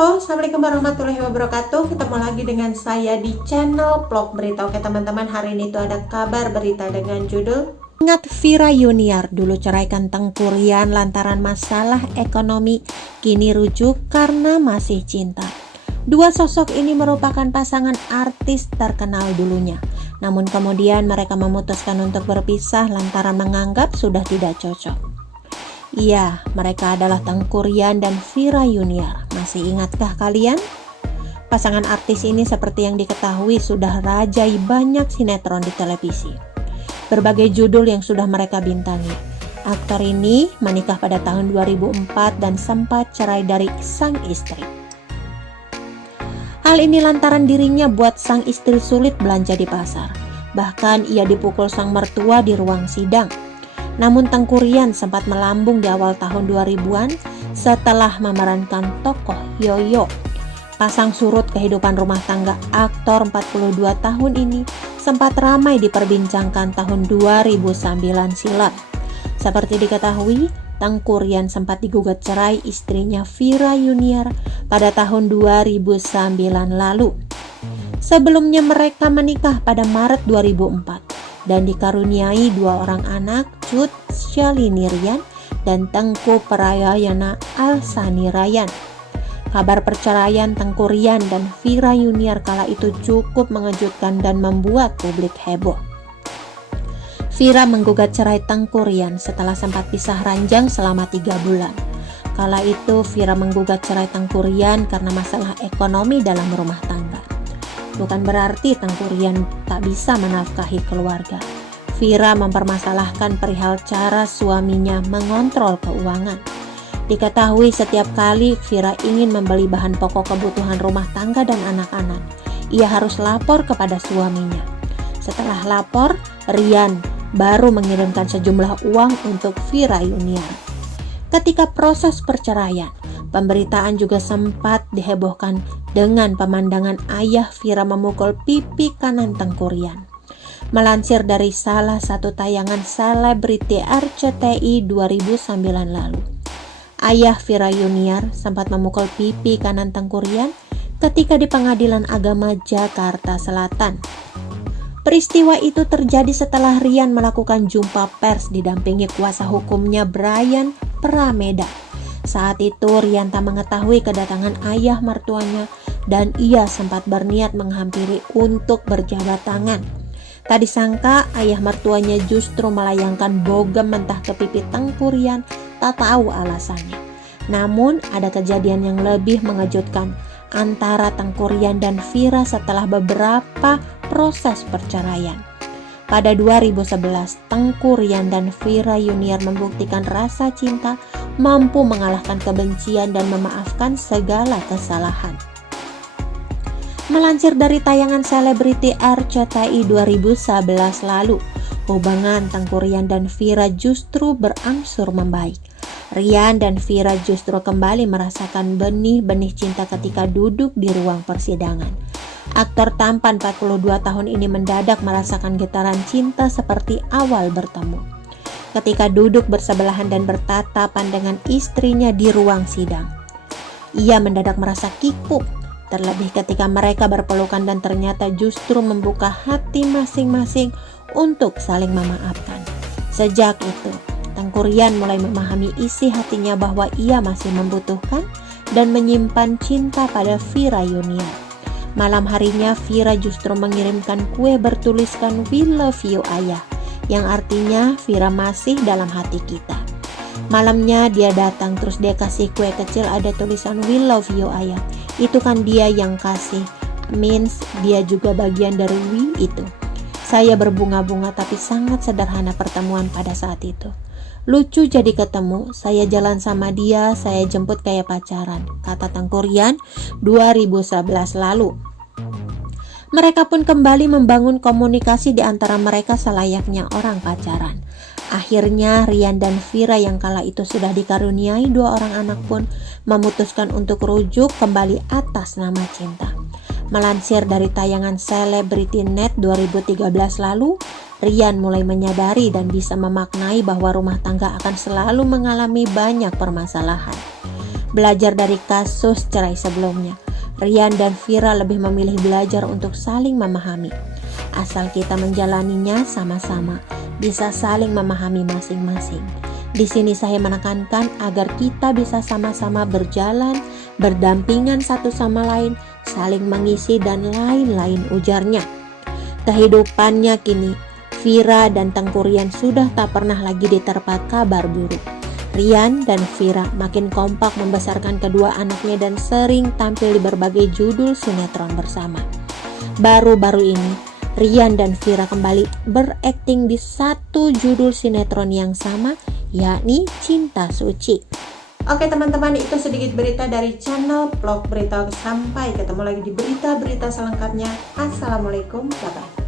Halo, Assalamualaikum warahmatullahi wabarakatuh. Ketemu lagi dengan saya di channel vlog berita. Oke teman-teman, hari ini tuh ada kabar berita dengan judul Ingat Vira Yuniar dulu ceraikan Tengku Ryan lantaran masalah ekonomi, kini rujuk karena masih cinta. Dua sosok ini merupakan pasangan artis terkenal dulunya. Namun kemudian mereka memutuskan untuk berpisah lantaran menganggap sudah tidak cocok. Iya, mereka adalah Tengku Ryan dan Vira Yuniar. Masih ingatkah kalian? Pasangan artis ini seperti yang diketahui sudah rajai banyak sinetron di televisi. Berbagai judul yang sudah mereka bintangi. Aktor ini menikah pada tahun 2004 dan sempat cerai dari sang istri. Hal ini lantaran dirinya buat sang istri sulit belanja di pasar. Bahkan ia dipukul sang mertua di ruang sidang. Namun Tengku Ryan sempat melambung di awal tahun 2000-an setelah memerankan tokoh Yoyo. Pasang surut kehidupan rumah tangga aktor 42 tahun ini sempat ramai diperbincangkan tahun 2009 silam. Seperti diketahui, Tengku Ryan sempat digugat cerai istrinya Vira Yuniar pada tahun 2009 lalu. Sebelumnya mereka menikah pada Maret 2004. Dan dikaruniai dua orang anak, Cut Syalini Ryan dan Tengku Prayayana Alsani Ryan. Kabar perceraian Tengku Ryan dan Vira Yuniar kala itu cukup mengejutkan dan membuat publik heboh. Vira menggugat cerai Tengku Ryan setelah sempat pisah ranjang selama 3 bulan. Kala itu Vira menggugat cerai Tengku Ryan karena masalah ekonomi dalam rumah tangga. Bukan berarti Tengku Ryan tak bisa menafkahi keluarga. Vira mempermasalahkan perihal cara suaminya mengontrol keuangan. Diketahui setiap kali Vira ingin membeli bahan pokok kebutuhan rumah tangga dan anak-anak, ia harus lapor kepada suaminya. Setelah lapor, Ryan baru mengirimkan sejumlah uang untuk Vira Yuniar. Ketika proses perceraian, pemberitaan juga sempat dihebohkan dengan pemandangan ayah Vira memukul pipi kanan Tengku Ryan. Melansir dari salah satu tayangan selebriti RCTI 2009 lalu, ayah Vira Yuniar sempat memukul pipi kanan Tengku Ryan ketika di Pengadilan Agama Jakarta Selatan. Peristiwa itu terjadi setelah Ryan melakukan jumpa pers didampingi kuasa hukumnya Brian Prameda. Saat itu Ryan tak mengetahui kedatangan ayah mertuanya dan ia sempat berniat menghampiri untuk berjabat tangan. Tak disangka ayah mertuanya justru melayangkan bogem mentah ke pipi Tengku Ryan, tak tahu alasannya. Namun ada kejadian yang lebih mengejutkan antara Tengku Ryan dan Vira setelah beberapa proses perceraian. Pada 2011, Tengku Ryan dan Vira Yuniar membuktikan rasa cinta, mampu mengalahkan kebencian dan memaafkan segala kesalahan. Melansir dari tayangan selebriti RCTI 2011 lalu, hubungan Tengku Ryan dan Vira justru berangsur membaik. Ryan dan Vira justru kembali merasakan benih-benih cinta ketika duduk di ruang persidangan. Aktor tampan 42 tahun ini mendadak merasakan getaran cinta seperti awal bertemu. Ketika duduk bersebelahan dan bertatapan dengan istrinya di ruang sidang, ia mendadak merasa kikuk, terlebih ketika mereka berpelukan dan ternyata justru membuka hati masing-masing untuk saling memaafkan. Sejak itu, Tengku Ryan mulai memahami isi hatinya bahwa ia masih membutuhkan dan menyimpan cinta pada Vira Yuniar. Malam harinya Vira justru mengirimkan kue bertuliskan "We love you ayah", yang artinya Vira masih dalam hati kita. Malamnya dia datang terus dia kasih kue kecil ada tulisan "We love you ayah". Itu kan dia yang kasih, means dia juga bagian dari we itu. Saya berbunga-bunga tapi sangat sederhana pertemuan pada saat itu. Lucu jadi ketemu, saya jalan sama dia, saya jemput kayak pacaran, kata Tengku Ryan 2011 lalu. Mereka pun kembali membangun komunikasi di antara mereka selayaknya orang pacaran. Akhirnya Ryan dan Vira yang kala itu sudah dikaruniai 2 orang anak pun memutuskan untuk rujuk kembali atas nama cinta. Melansir dari tayangan Celebrity Net 2013 lalu, Ryan mulai menyadari dan bisa memaknai bahwa rumah tangga akan selalu mengalami banyak permasalahan. belajar dari kasus cerai sebelumnya. Rian dan Vira lebih memilih belajar untuk saling memahami. Asal kita menjalaninya sama-sama, bisa saling memahami masing-masing. Di sini saya menekankan agar kita bisa sama-sama berjalan, berdampingan satu sama lain, saling mengisi dan lain-lain, ujarnya. Kehidupannya kini, Vira dan Tengku Rian sudah tak pernah lagi diterpa kabar buruk. Rian dan Vira makin kompak membesarkan kedua anaknya dan sering tampil di berbagai judul sinetron bersama. Baru-baru ini, Rian dan Vira kembali berakting di satu judul sinetron yang sama, yakni Cinta Suci. Oke teman-teman, itu sedikit berita dari channel Vlog Berita. Sampai ketemu lagi di berita-berita selengkapnya. Assalamualaikum, bye-bye.